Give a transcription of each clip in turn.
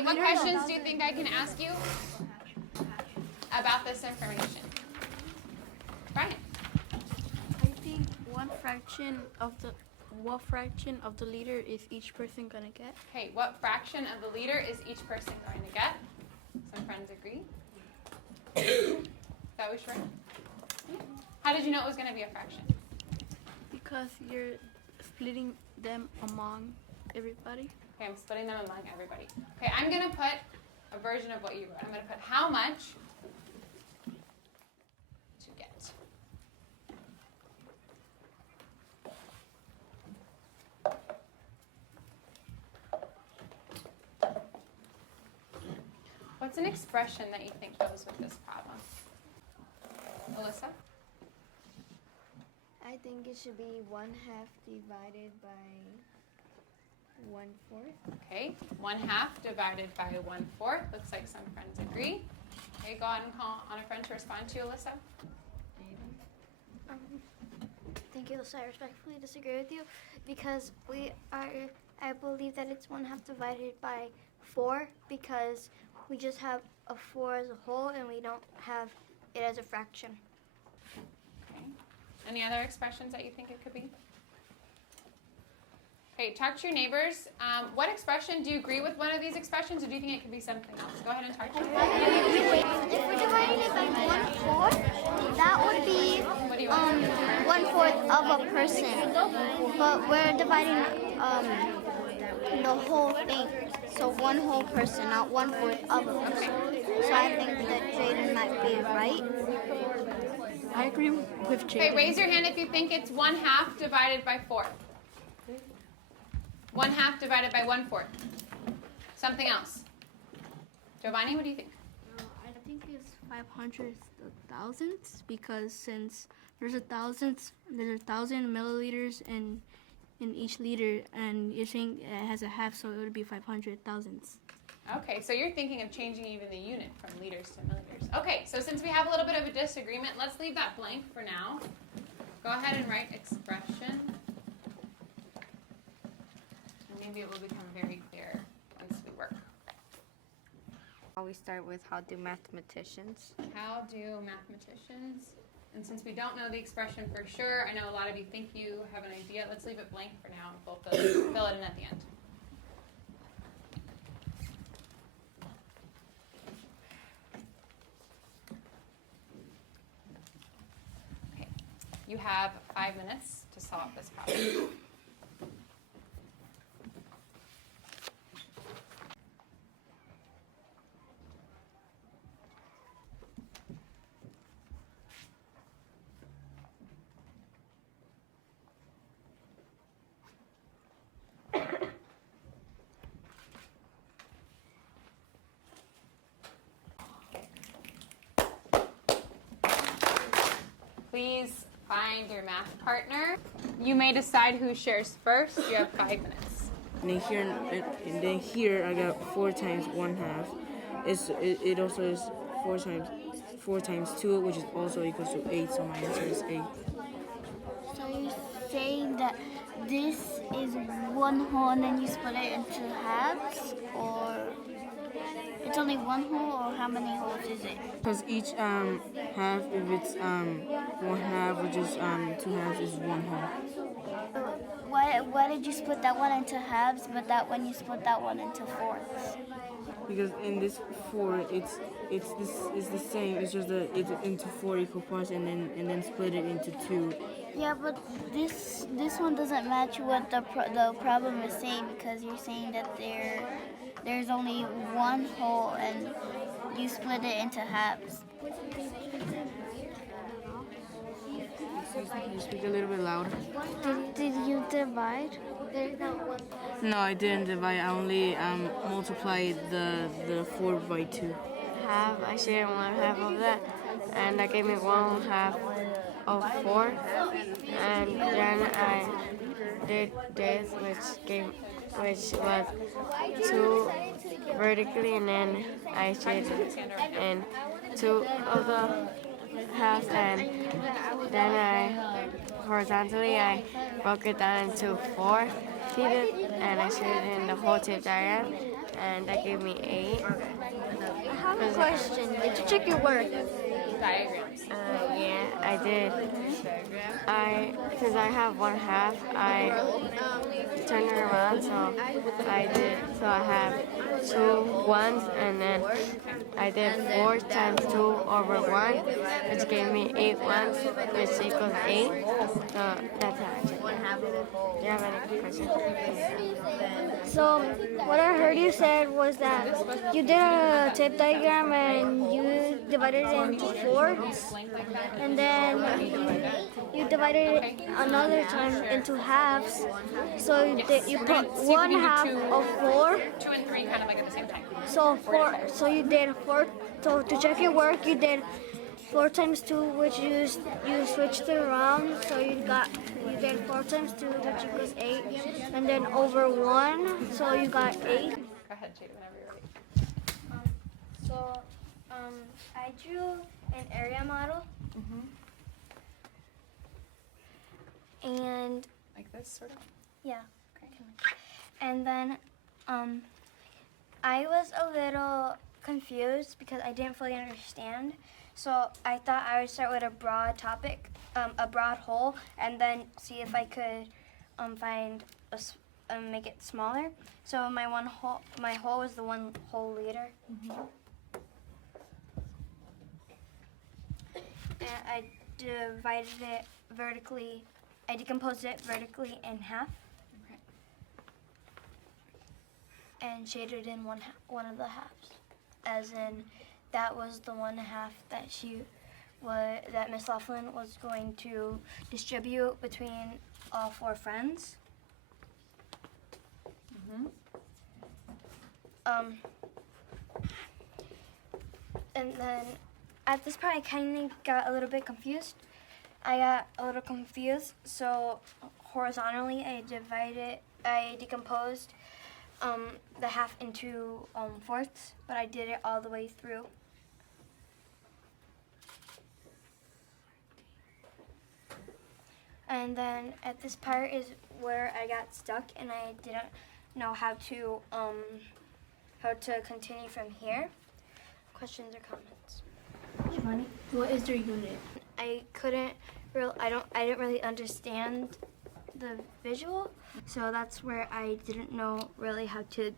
Okay, what questions do you think I can ask you about this information? Brian? I think what fraction of the liter is each person gonna get? Okay, what fraction of the liter is each person going to get? Some friends agree. Is that what you're? How did you know it was going to be a fraction? Because you're splitting them among everybody. Okay, I'm splitting them among everybody. Okay, I'm going to put a version of what you wrote. I'm going to put how much to get. What's an expression that you think goes with this problem? Alyssa? I think it should be 1/2 divided by 1/4. Okay, 1/2 divided by 1/4. Looks like some friends agree. Okay, go ahead and call on a friend to respond to you, Alyssa. Thank you, Alyssa. I respectfully disagree with you because I believe that it's 1/2 divided by 4 because we just have a 4 as a whole and we don't have it as a fraction. Okay. Any other expressions that you think it could be? Okay, talk to your neighbors. What expression, do you agree with one of these expressions or do you think it could be something else? Go ahead and talk to your neighbors. If we're dividing it by 1/4, that would be 1/4 of a person. But we're dividing the whole thing. So one whole person, not 1/4 of a person. So I think that Jaden might be right. I agree with Jaden. Okay, raise your hand if you think it's 1/2 divided by 4. 1/2 divided by 1/4. Something else. Giovanni, what do you think? I think it's 500 thousandths because since there's a 1,000 milliliters in each liter, and you're saying it has a half, so it would be 500 thousandths. Okay, so you're thinking of changing even the unit from liters to milliliters. Okay, so since we have a little bit of a disagreement, let's leave that blank for now. Go ahead and write expression. And maybe it will become very clear once we work. We start with how do mathematicians? How do mathematicians? And since we don't know the expression for sure, I know a lot of you think you have an idea. Let's leave it blank for now and we'll fill it in at the end. Okay, you have 5 minutes to solve this problem. Please find your math partner. You may decide who shares first. You have 5 minutes. And then here I got 4 times 1/2. It also is 4 times 2, which is also equals to 8. So my answer is 8. So you're saying that this is one whole and then you split it into halves, or it's only one whole, or how many wholes is it? Because each half, if it's 1/2, which is 2 halves, is 1 whole. Why did you split that one into halves, but that one you split that one into fourths? Because in this 4, it's the same. It's just that it's into 4 equal parts, and then split it into 2. Yeah, but this one doesn't match what the problem is saying, because you're saying that there's only one whole and you split it into halves. Can you speak a little bit louder? Did you divide? No, I didn't divide. I only multiplied the 4 by 2. Half, I shared 1/2 of that, and that gave me 1/2 of 4. And then I did this, which was 2 vertically, and then I shared in 2 of the halves, and then horizontally I broke it down into 4 repeated, and I shaded in the whole tape diagram, and that gave me 8. I have a question. Did you check your work? Diagrams. Yeah, I did. Since I have 1/2, I turned it around, so I have 2 1s, and then I did 4 times 2 over 1, which gave me 8 1s, which equals 8. So that's how I checked it. Do you have any questions? So, what I heard you said was that you did a tape diagram and you divided it into fourths, and then you divided it another time into halves. So you put So you can 1/2 do two. of 4. 2 and 3 kind of like at the same time. So you did 4. So to check your work, you did 4 times 2, which you switched it around. So you did 4 times 2, which equals 8, and then over 1, so you got 8. Go ahead, Jade, whenever you're ready. So I drew an area model, and Like this, sort of. yeah, and then I was a little confused because I didn't fully understand. So I thought I would start with a broad topic, a broad hole, and then see if I could find make it smaller. So my hole was the 1 hole leader. And I divided it vertically. I decomposed it vertically in half. Okay. And shaded in one of the halves, as in that was the 1/2 that Miss Laughlin was going to distribute between all 4 friends. And then at this part, I kind of got a little bit confused. So horizontally, I decomposed the half into fourths, but I did it all the way through. And then at this part is where I got stuck, and I didn't know how to continue from here. Questions or comments? What is your unit? I didn't really understand the visual, so that's where I didn't know really how to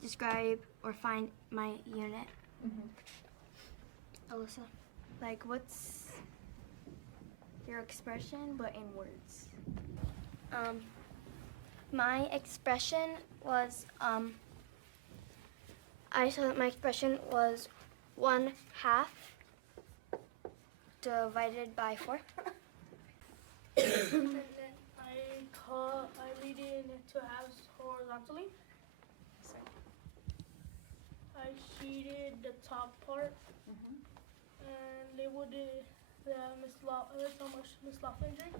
describe or find my unit. Alyssa? Like, what's your expression, but in words? My expression was my expression was 1/2 divided by 4. And then I read it into halves horizontally. I sheeted the top part and labeled it how much Miss Laughlin drank.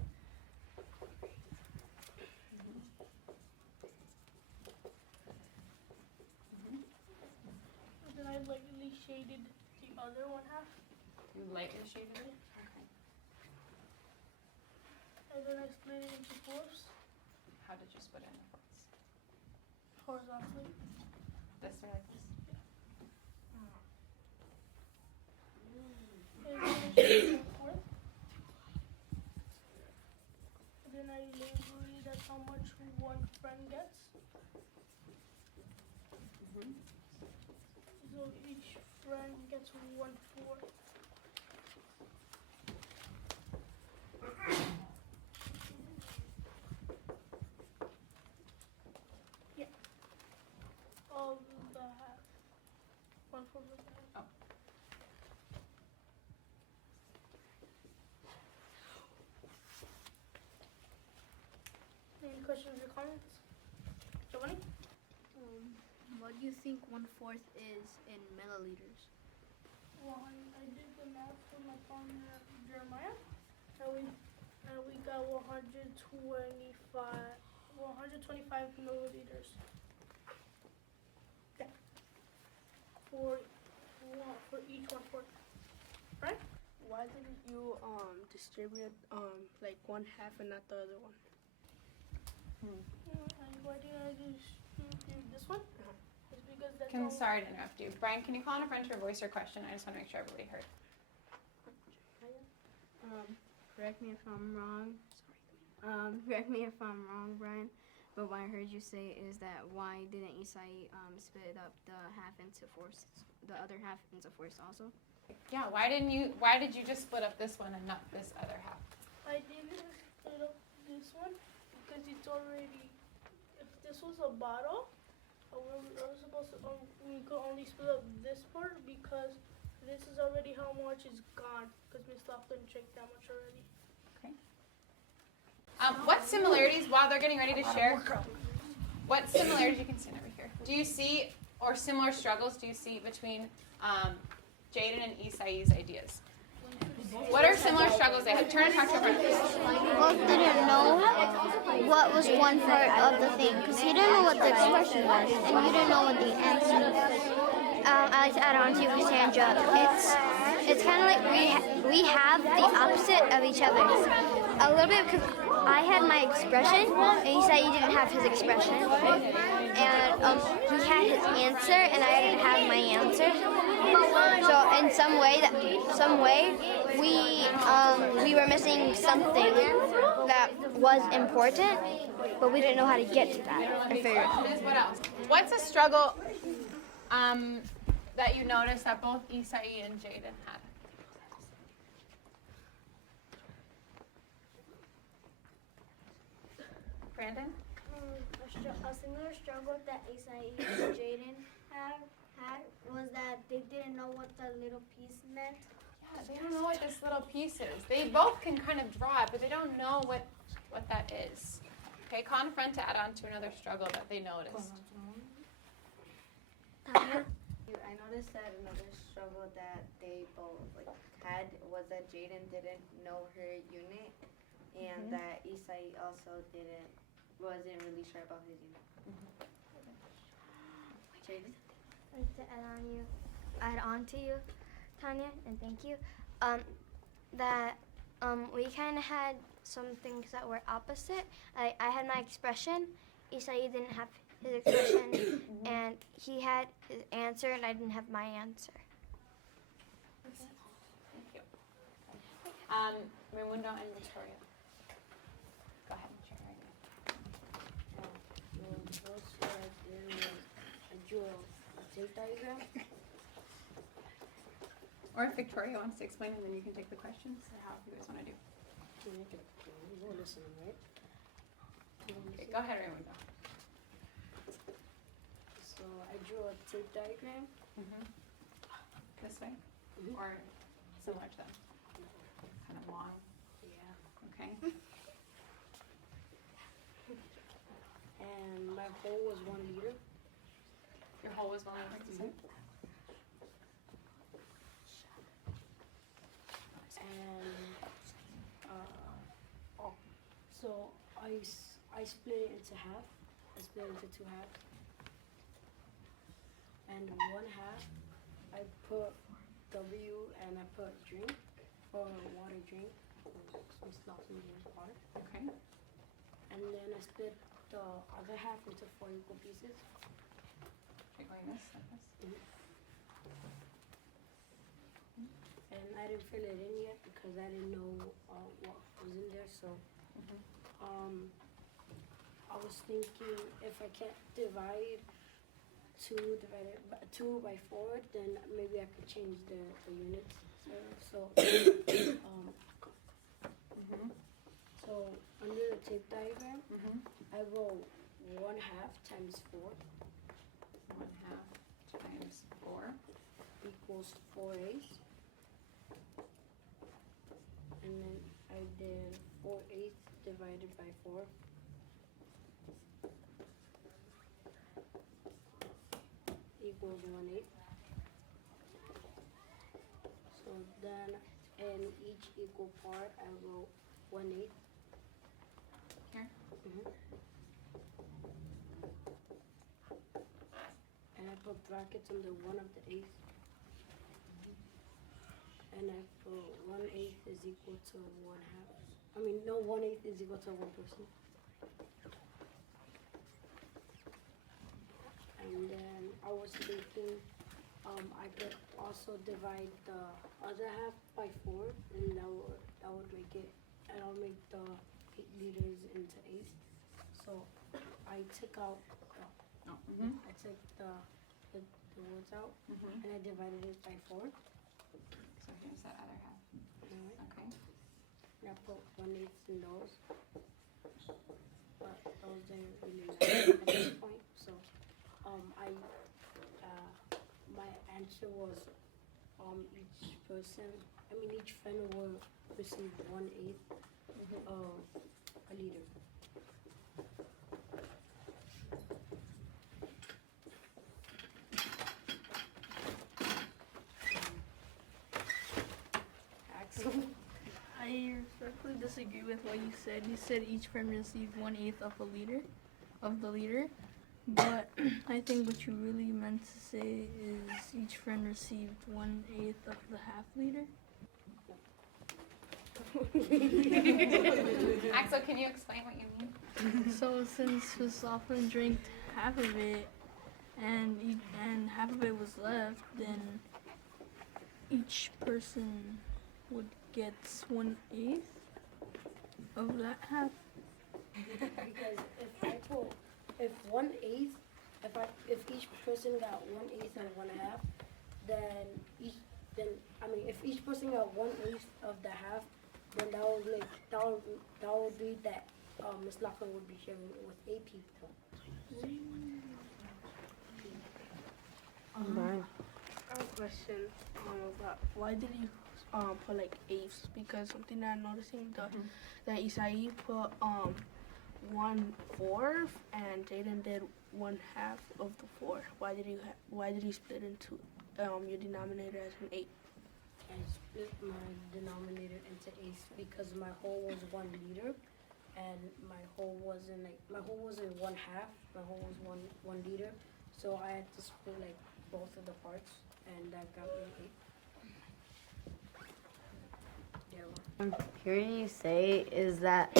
And then I lightly shaded the other 1/2. You lightly shaded it? And then I split it into fourths How did you split it into fourths? horizontally. This or like this? And then I shaded it fourth. And then I label it as how much one friend gets. So each friend gets 1/4. Of the half. 1/4 of the half. Any questions or comments? Giovanni? What do you think 1/4 is in milliliters? Well, I did the math with my partner Jeremiah, and we got 125 milliliters. Yeah. For each 1/4. Right? Why didn't you distribute like 1/2 and not the other one? And why did I do this one? It's because that's all. Sorry to interrupt you. Brian, can you call on a friend to voice your question? I just want to make sure everybody heard. Correct me if I'm wrong. Correct me if I'm wrong, Brian. But what I heard you say is that why didn't Isai split up the half into fours, the other half into fours also? Yeah, why did you just split up this one and not this other half? I didn't split up this one because it's already. If this was a bottle, we're supposed to. We could only split up this part because this is already how much is gone. Because Miss Laughlin checked that much already. What similarities, while they're getting ready to share, what similarities, you can stand over here, do you see, or similar struggles do you see between Jaden and Isai's ideas? What are similar struggles they had? Turn and talk to a friend. Both didn't know what was one part of the thing because he didn't know what the expression was and you didn't know what the answer was. I like to add on to you, Cassandra. It's kind of like we have the opposite of each other. A little bit because I had my expression and he said he didn't have his expression. And he had his answer and I didn't have my answer. So in some way, we were missing something that was important, but we didn't know how to get to that. I figured. What else? What's a struggle that you noticed that both Isai and Jaden had? Brandon? A similar struggle that Isai and Jaden had was that they didn't know what the little piece meant. Yeah, they don't know what this little piece is. They both can kind of draw it, but they don't know what that is. Okay, call a friend to add on to another struggle that they noticed. I noticed that another struggle that they both had was that Jaden didn't know her unit, and that Isai also wasn't really sure about his unit. Jaden? I'd like to add on to you, Tanya, and thank you. We kind of had some things that were opposite. I had my expression. Isai didn't have his expression, and he had his answer, and I didn't have my answer. Thank you. Raimundo and Victoria. Go ahead and share right now. I drew a tape diagram. Or if Victoria wants to explain, and then you can take the questions, or how you guys want to do. You're listening, right? Okay, go ahead, Raimundo. So I drew a tape diagram. This way? Or similar to them? Kind of long? Yeah. Okay. And my hole was 1 liter. Your hole was 1 liter? So I split it into half. I split it into 2 halves. And 1 half, I put W and I put drink, or water drink, some stuff in the water. Okay. And then I split the other half into 4 equal pieces. Okay, going this, like this. And I didn't fill it in yet because I didn't know what was in there. So I was thinking if I can't divide 2 by 4, then maybe I could change the units. So under the tape diagram, I wrote 1/2 times 4 1/2 times 4 equals 4/8. And then I did 4/8 divided by 4. Equals 1/8. So then in each equal part I wrote 1/8. Here? And I put brackets under 1 of the 8. And I put 1/8 is equal to 1/2. I mean, no, 1/8 is equal to 1%. And then I was thinking I could also divide the other half by 4, and that would make it, and I'll make the 8 liters into 8. So I took out, I took the words out, and I divided it by 4. So here's that other half. Okay. And I put 1/8 in those. But those didn't really matter at this point. So my answer was each friend will receive 1/8 of a liter. Axel. I respectfully disagree with what you said. You said each friend received 1/8 of the liter. But I think what you really meant to say is each friend received 1/8 of the half liter. Axel, can you explain what you mean? So since Miss Laughlin drank half of it, and half of it was left, then each person would get 1/8 of that half. Because if each person got 1/8 and 1/2, then if each person got 1/8 of the half, then that would be that Miss Laughlin would be sharing it with 8 people. Right. I have a question about why did you put like 8s? Because something that I'm noticing that Isai put 1/4 and Jaden did 1/2 of the 4. Why did you split into your denominator as an 8? I split my denominator into 8 because my whole was 1 liter, and my whole wasn't 1/2. My whole was 1 liter, so I had to split like both of the parts, and that got me 8. I'm hearing you say is that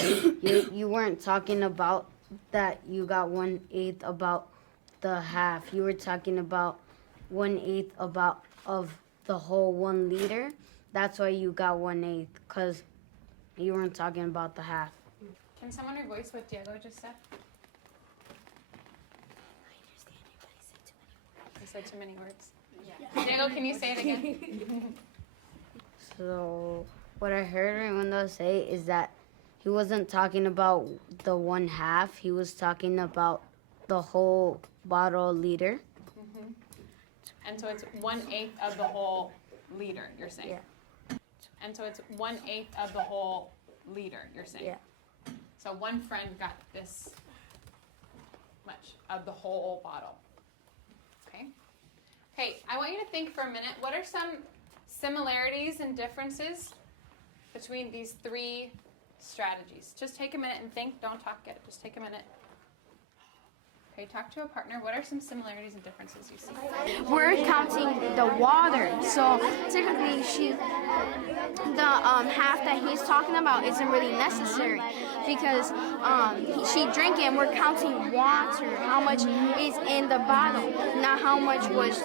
you weren't talking about that you got 1/8 about the half. You were talking about 1/8 of the whole 1 liter. That's why you got 1/8, because you weren't talking about the half. Can someone revoice what Diego just said? He said too many words. Yeah. Diego, can you say it again? So what I heard Raimundo say is that he wasn't talking about the 1/2. He was talking about the whole bottle liter. And so it's 1/8 of the whole liter, you're saying? Yeah. And so it's 1/8 of the whole liter, you're saying? Yeah. So one friend got this much of the whole bottle. Okay? Okay, I want you to think for a minute, what are some similarities and differences between these 3 strategies? Just take a minute and think. Don't talk yet. Just take a minute. Okay, talk to a partner. What are some similarities and differences you see? We're counting the water, so technically the half that he's talking about isn't really necessary because she drank it and we're counting water, how much is in the bottle, not how much was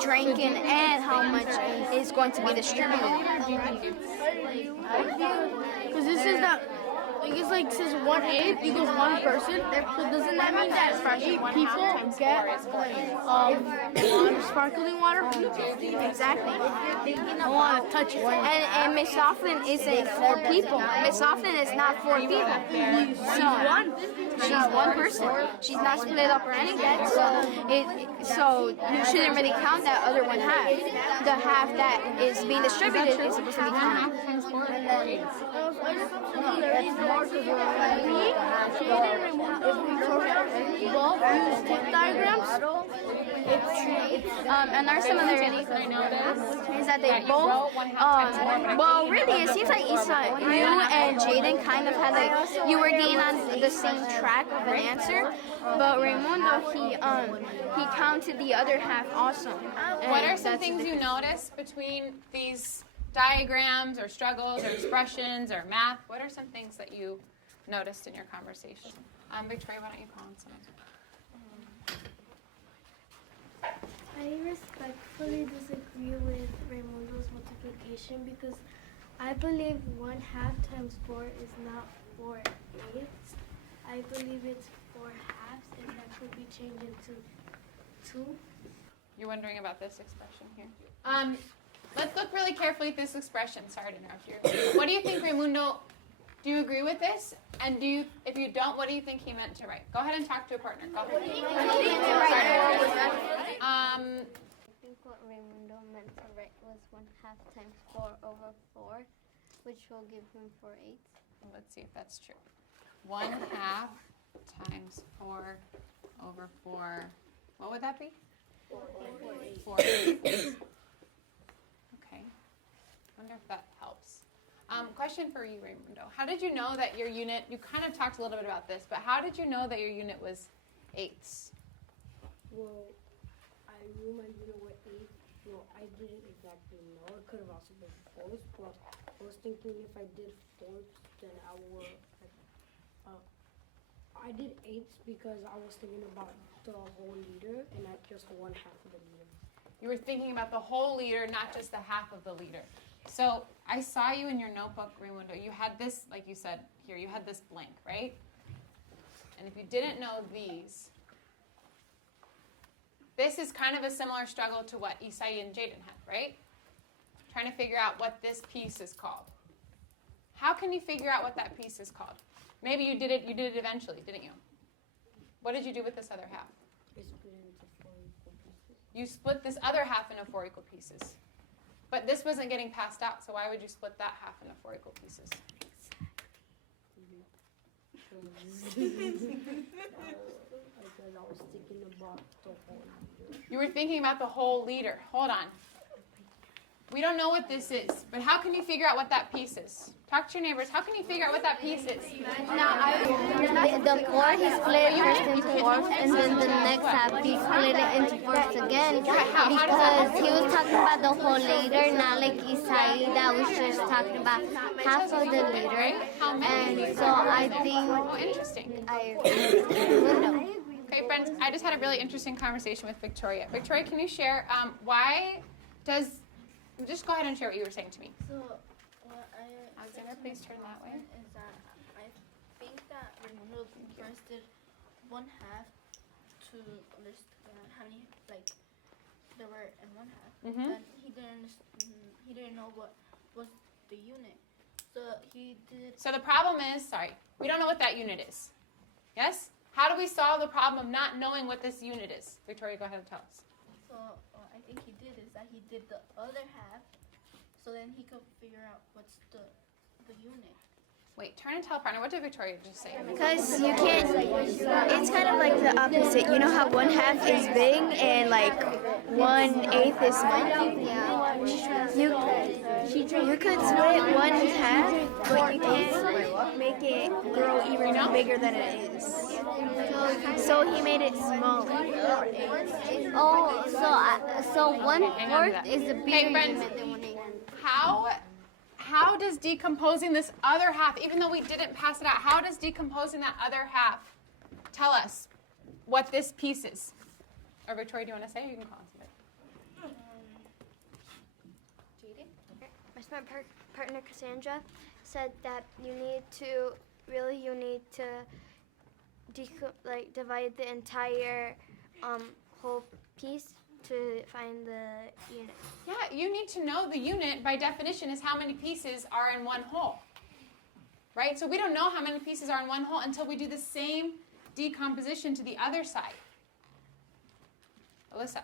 drinking and how much is going to be distributed. Because this is that. It's like says 1/8 equals 1 person. So doesn't that mean that 8 people get sparkling water? Exactly. I want to touch it. And Miss Laughlin isn't 4 people. Miss Laughlin is not 4 people. She's 1 person. She's not split up or anything. So you shouldn't really count that other 1/2. The half that is being distributed is supposed to be counted. Both use stick diagrams. Another similarity is that they both, well, really, it seems like Issa, you and Jaden kind of had like, you were getting on the same track of an answer, but Raimundo, he counted the other half also. What are some things you notice between these diagrams or struggles or expressions or math? What are some things that you noticed in your conversation? Victoria, why don't you call on someone? respectfully disagree with Raimundo's multiplication because I believe 1/2 times 4 is not 4/8. I believe it's 4 halves, and that could be changed into 2. You're wondering about this expression here. Let's look really carefully at this expression. Sorry to interrupt you. What do you think, Raimundo? Do you agree with this? And if you don't, what do you think he meant to write? Go ahead and talk to a partner. Go ahead. I think what Raimundo meant to write was 1/2 times 4/4, which will give him 4/8. Let's see if that's true. 1/2 times 4/4. What would that be? 4/8. Okay. Wonder if that helps. Question for you, Raimundo. How did you know that your unit, you kind of talked a little bit about this, but how did you know that your unit was 8ths? Well, I knew my unit was 8. No, I didn't exactly know. It could have also been 4s, but I was thinking if I did 4s, then I would, I did 8s because I was thinking about the whole liter and not just 1/2 of the liter. You were thinking about the whole liter, not just the half of the liter. So I saw you in your notebook, Raimundo. You had this, like you said here, you had this blank, right? And if you didn't know these, this is kind of a similar struggle to what Isai and Jaden had, right? Trying to figure out what this piece is called. How can you figure out what that piece is called? Maybe you did it eventually, didn't you? What did you do with this other half? I split it into 4 equal pieces. You split this other half into 4 equal pieces. But this wasn't getting passed out, so why would you split that half into 4 equal pieces? Because I was thinking about the whole liter. You were thinking about the whole liter. Hold on. We don't know what this is, but how can you figure out what that piece is? Talk to your neighbors. How can you figure out what that piece is? The 4, he split it first into 4s, and then the next half, he split it into 4s again, because he was talking about the whole liter, not like Isai that was just talking about half of the liter. And so I think Oh, interesting. I agree with Raimundo. Okay, friends, I just had a really interesting conversation with Victoria. Victoria, can you share why does... Just go ahead and share what you were saying to me. So, what Alexander, please turn that way. Is that I think that Raimundo first did 1/2 to understand how many there were in 1/2. Mhm. But he didn't know what was the unit. So he did. So the problem is, we don't know what that unit is. Yes? How do we solve the problem of not knowing what this unit is? Victoria, go ahead and tell us. So what I think he did is that he did the other half, so then he could figure out what's the unit. Wait, turn and tell partner. What did Victoria just say? Because you can't, it's kind of like the opposite. You know how 1/2 is big and like 1/8 is small? You could split 1/2, but you can't make it grow even bigger than it is. So he made it smaller. Oh, so 1/4 is a bigger friends. unit than 1/8. How does decomposing this other half, even though we didn't pass it out, how does decomposing that other half tell us what this piece is? Or Victoria, do you want to say it? You can call us. My smart partner Cassandra said that you need to divide the entire whole piece to find the unit. Yeah, you need to know the unit by definition is how many pieces are in one whole. Right? So we don't know how many pieces are in one whole until we do the same decomposition to the other side. Alyssa.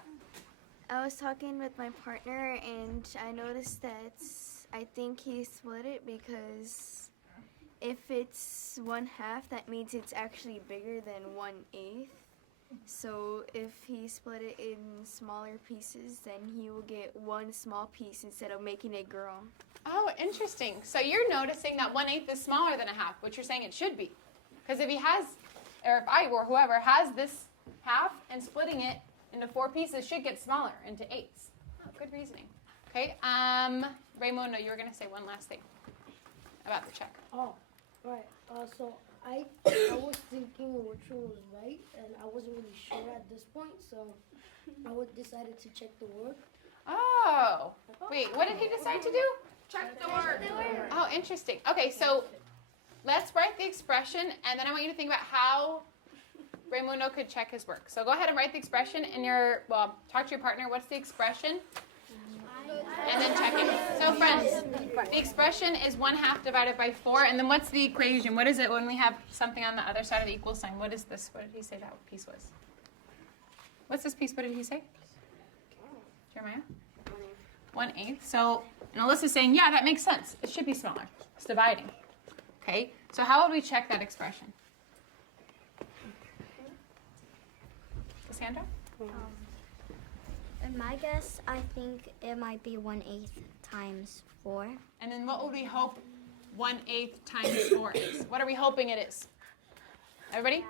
I was talking with my partner and I noticed that I think he split it because if it's 1/2, that means it's actually bigger than 1/8. So if he split it in smaller pieces, then he will get one small piece instead of making it grow. Oh, interesting. So you're noticing that 1/8 is smaller than a half, which you're saying it should be. Because if he has, or if I or whoever has this half and splitting it into 4 pieces should get smaller into 8s. Oh, good reasoning. Okay, Raimundo, you were going to say one last thing about the check. Oh, right. So I was thinking which one was right, and I wasn't really sure at this point. So I would decided to check the work. Oh. Wait, what did he decide to do? Check the work. Oh, interesting. Okay, so let's write the expression, and then I want you to think about how Raymundo could check his work. So go ahead and write the expression in your, talk to your partner. What's the expression? And then check it. So friends, the expression is 1/2 divided by 4, and then what's the equation? What is it when we have something on the other side of the equal sign? What is this? What did he say that piece was? What's this piece? What did he say? Jeremiah? 1/8. So, and Alyssa's saying, yeah, that makes sense. It should be smaller. It's dividing. Okay, so how would we check that expression? Cassandra? In my guess, I think it might be 1/8 times 4. And then what would we hope 1/8 times 4 is? What are we hoping it is? Everybody?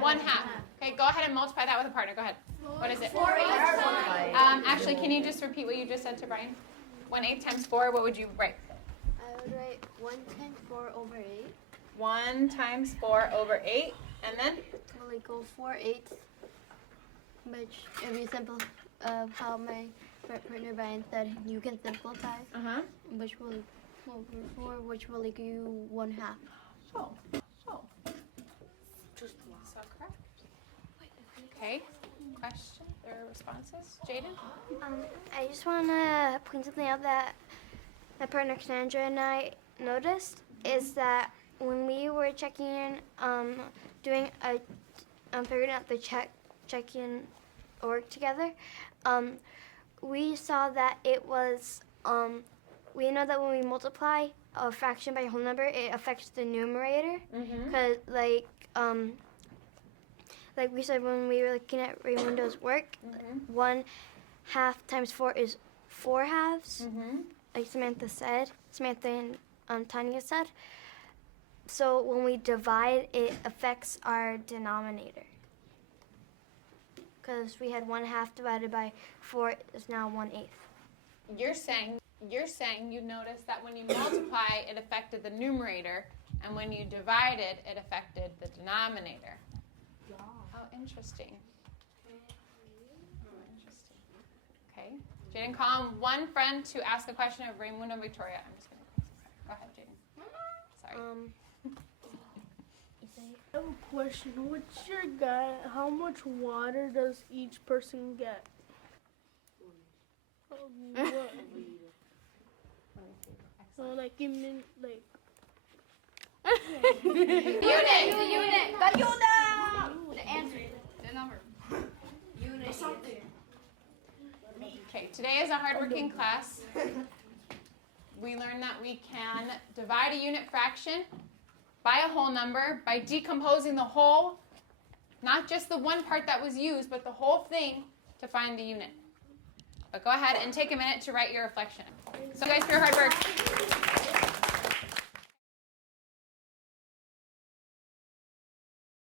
1/2. Okay, go ahead and multiply that with a partner. Go ahead. What is it? 4/8. Actually, can you just repeat what you just said to Brian? 1/8 times 4, what would you write? I would write 1 times 4 over 8. 1 times 4 over 8. And then? Will equal 4/8, which if you simplify, how my partner Brian said, you can simplify, which will over 4, which will equal you 1/2. So correct. Okay, questions or responses? Jaden? I just want to point something out that my partner Cassandra and I noticed is that when we were checking in, doing figuring out the check-in work together, we saw that it was, we know that when we multiply a fraction by a whole number, it affects the numerator. Because, like we said when we were looking at Raymundo's work, 1/2 times 4 is 4 halves, like Samantha and Tanya said. So when we divide, it affects our denominator. Because we had 1/2 divided by 4 is now 1/8. You're saying you noticed that when you multiply, it affected the numerator, and when you divided, it affected the denominator. Oh, interesting. Okay. Jaden, call on one friend to ask a question of Raymundo and Victoria. I'm just going to go ahead, Jaden. Sorry. I have a question. What's your guy? How much water does each person get? What? So like in like. Unit. The answer. The number. Unit. Okay, today is a hardworking class. We learned that we can divide a unit fraction by a whole number by decomposing the whole, not just the one part that was used, but the whole thing to find the unit. But go ahead and take a minute to write your reflection. So guys, for your hard work.